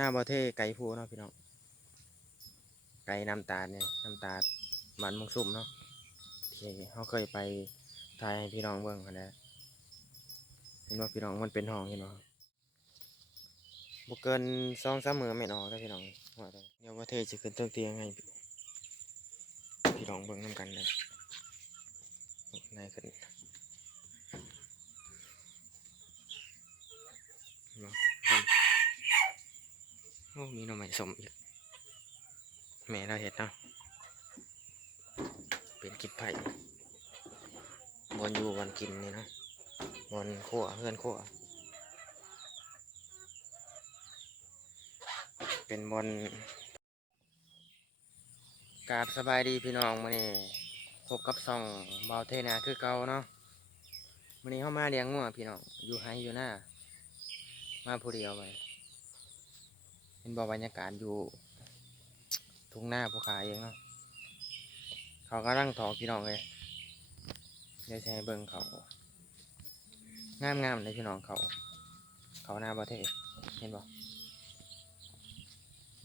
หน้าบ่เท่ไก่พูเนาะพี่น้องไก่น้ำตาลเนี่ยน้ำตาลมันมุงสุ่มเนาะที่เขาเคยไปถ่ายให้พี่น้องเบิ่งกันแล้วเห็นว่าพี่น้องมันเป็นห้องเห็นบ่บ่เกินสองสามมือไม่นออกแล้วพี่น้องว่าเดี๋ยวบ่อเท่จะขึ้นเตียงให้พี่น้องเบิ่งนํกันเลยนายขึ้นเนาะ โอ้มีหน่อไม้สมอีกแม่เราเห็ดเนาะเป็นกินไผ่บอลอยู่บอลกินนี่เนาะบอลขั้วเพื่อนขั้วเป็นบอลกราบสบายดีพี่น้องมาเนี่พบกับซองเบาเทนาคือเก่าเนาะวันนี้เข้ามาเลี้ยงงัวพี่น้องอยู่ไฮอยู่หน้ามาผู้เดียวไป เป็นบ่อบรรยากาศอยู่ทุ่งหน้าภูเขาเองเนาะเขากำลังถอกพี่น้องเลยเดี๋ยวจะให้เบิ่งเขางามงามๆเลยพี่น้องเขา เขาหน้าประเทศเห็นบ่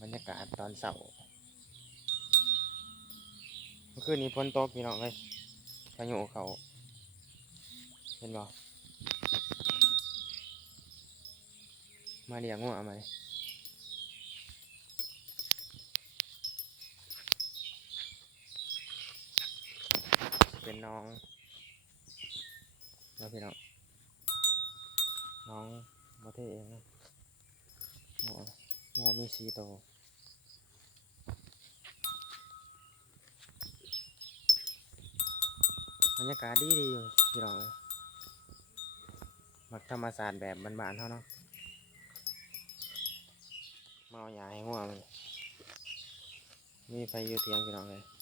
บรรยากาศตอนเสาร์เมื่อคืนนี้ฝนตกพี่น้องเลยพายุเขา เห็นบ่มาเลี้ยงงัวมาเลย เป็นน้องแล้วพี่น้อง น้องประเทศเองนะงัวงัวมีสีโตบรรยากาศดีดีอยู่พี่น้องเลยมักธรรมศาสตร์แบบบ้านๆเท่านาะมาเอาหยาให้งัวมันมีไฟอยู่เทียงพี่น้องเลย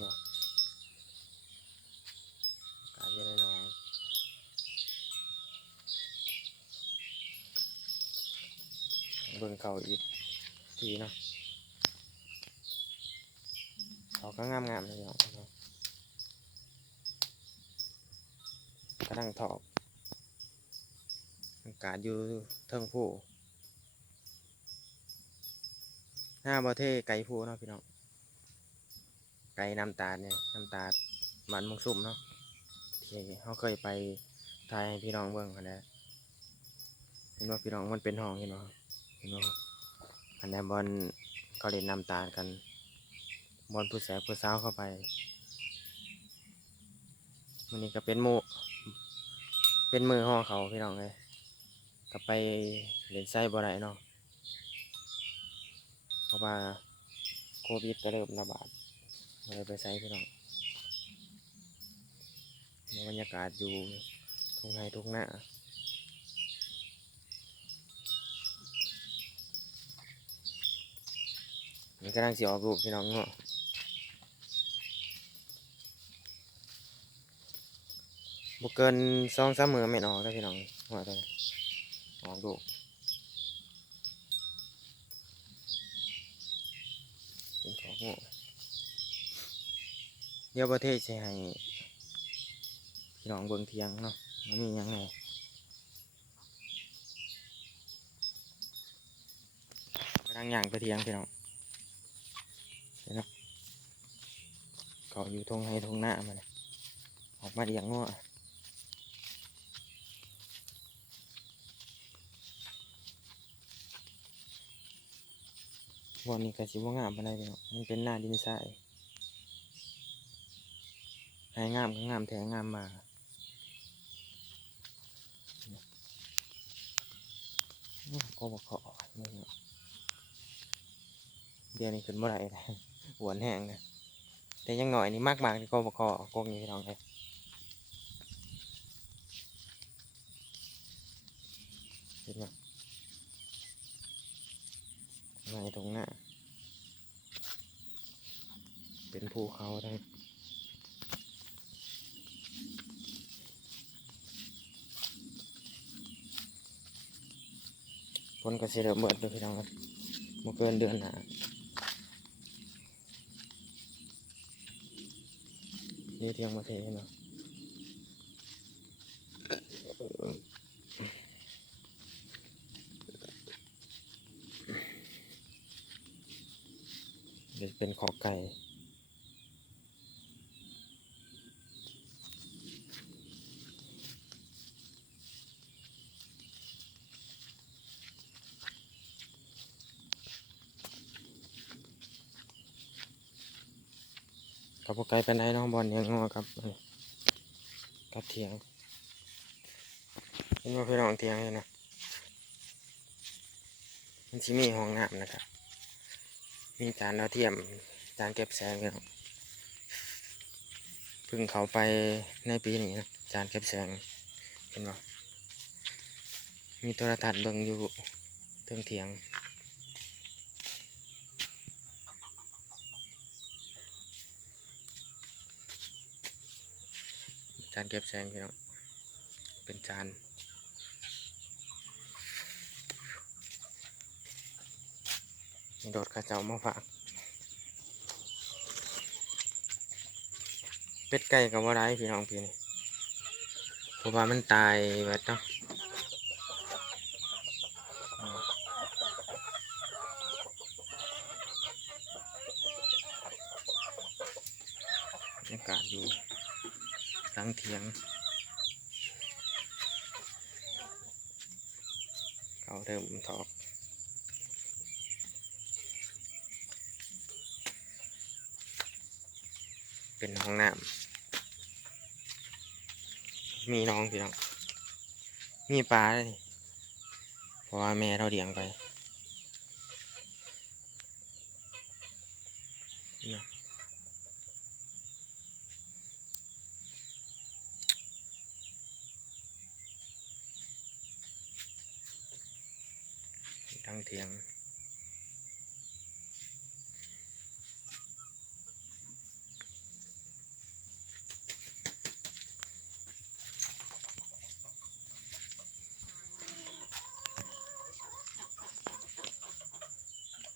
เนาะกาศเย็นแน่อนเบิ่งเขาอีกทีเนาะเขาก็งามงามเลยเนาะกำลังถอกอากาศอยู่เทิงผู้หน้าบ่อเท่ไก่ผู้เนาะพี่น้อง ไก่น้ำตาลเนี่ยน้ำตาลหมันมุงสุ่มเนาะที่เขาเคยไปถ่ายให้พี่น้องเบิ่งกันแหล้วเห็นว่าพี่น้องมันเป็นห้องเห็นบ่เห็นบ่อันนี้บอลเขาเล่นน้ำตาลกันบอลผู้แสบผู้สาวเข้าไปมันนี้ก็เป็นหมูเป็นมือห้องเขาพี่น้องเลยก็ไปเล่นไส้บ่ได้เนาะเพราะว่าโควิดก็เริ่มระบาด บ่ได้ไปใส่พี่น้องบรรยากาศอยู่ทุ่งไร่ทุ่งนานี่กำลังสิออกลูกพี่น้องเนาะบ่เกินสองสามมือแม่นออกแล้วพี่น้องหัวตัวออกลูกเป็นของโง่ ดี๋ยวประเทศจะให้พี่น้องเบิ่งเทียงเนาะมันมียังไงกำลังย่างไปเทียงพี่น้องเห็นเนาะเขาอยู่ทงให้ทงหน้ามาเลยออกมาเลี้ยงงัววันนี้ก็สิบ่างามปานใดพี่น้องมันเป็นหน้าดินทราย ให้งามก็งามแท้งามมาโอ้ก็บอกขอไม่เดี๋ยวนี้ขึ้นเมื่อไหร่เลยหวนแห้งนะแต่ยังหน่อยนี่มากมากที่ก็บอกขอกงนี้พี่น้องเลยเห็นไหมในตรงหน้าเป็นภูเขาทั้ นก็สิเริ่มเบิดไปพี่น้งครัเกินเดือนหน้านี่เทียงมาเทเนาะเป็นขอไก่ กับพวกไก่เป็นไดเน้องบอลยังงอครับกับเถียงนว่าพี่น้องเถียงเลยนะมันชิมีห้องน้ำนะครับ มีจานดาเทียมจานเก็บแสงพี่น้องเพิ่งเขาไปในปีนี้นะจานเก็บแสงเห็นบ่มีโทรทัศน์เบิ่งอยู่เทิงเถียงานเก็บแสงพี่น้อง เป็นจานโดดกระเจ้ามาฝากเป็ดไก่กับว่าไรพี่น้องพี่นี่เพราะว่ามันตายเบิดเนาะอืมบรรยากาศอยู่ห ลังเทียง เขาเริ่มถอกเป็นห้องน้ำมีน้องพี่น้อง มีปลาเลยเพราะว่าแม่เราเลี้ยงไป ทั้งเทียง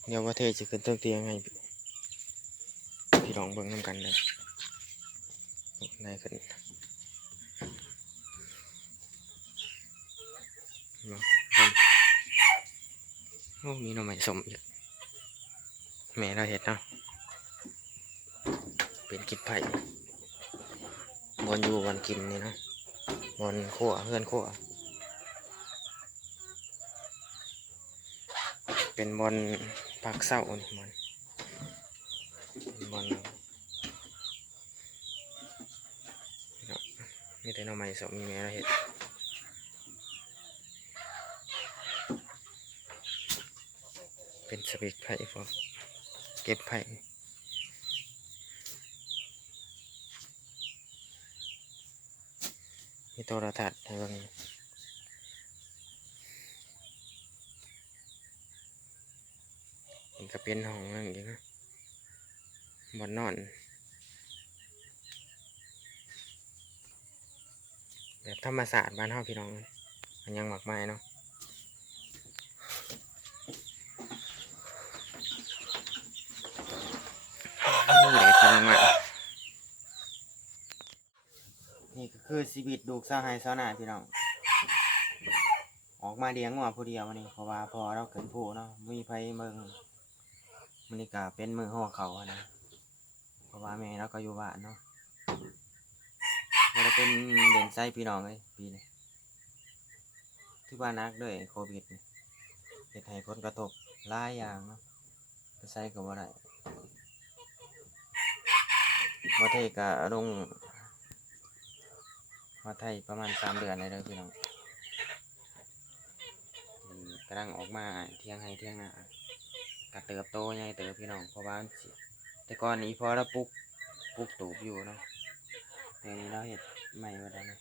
เดี๋ยวว่าเทจะขึ้นต้นเตียงให้พี่พี่ลองเบิ่งน้ำกันเลยนายขึ้นมา โอ้มีหน่อไม้สมเยอีกแม่เราเห็ดเนาะเป็นกินไผ่บอลอยู่บอลกินนี่เนาะบอลขั่วเพื่อนขั่วเป็นบอลพักเศร้านี่บอลเป็นบอลเนาะมีแต่หน่อไม้สมมีแม่เราเห็ด เป็นสปิกไผ่พอเก็บไผ่มีโทรทัศน์ให้เบิ่งมันก็เป็นห้องนั่นเองนะบอนนอน แบบธรรมศาสตร์บ้านเฮาพี่น้อง มันยังหมักไม้เนาะนี่แหละพี่น้องอะนี่ก็คือ ชีวิตดูกสาวไฮสาวนาพี่น้อง ออกมาเลี้ยงงัวผู้เดียววันนี้เพราะว่าพอเราเกินผู้เนาะมีไผเมืองมันนี่ก็เป็นมือหัวเขาอะนะเพราะว่าแม่เราก็อยู่บ้านเนาะเราเป็นเด่นไส้พี่น้องเลยปีนี้ที่บ้านนักด้วยโควิดเหตุให้ผลกระทบหลายอย่างเนาะไปใส่ก็บ่ได้มาเทศก็ลง มาไทยประมาณสามเดือนเลยเด้อพี่น้องกำลังออกมาเที่ยงให้เที่ยงหน้ากะเติบโตใหญ่เติบพี่น้องเพราะว่านแต่ก่อนนี้พอเราปลูกปลูกตูบอยู่เนาะเดี๋ยวนี้เราเห็ดใหม่มาได้วนะ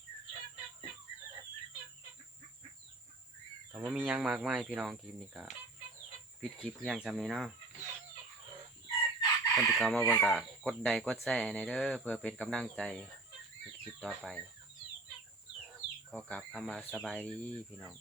แต่ว่ามียังมากมายพี่น้องคลิปนี้ก็ปิดคลิปเพียงจำนี้เนาะคนที่เข้ามาเบิ่งก็กดไลค์กดแชร์ในเด้อเพื่อเป็นกำลังใจเฮ็ดคลิปต่อไป ขอกลับคำว่าสบายดีพี่น้อง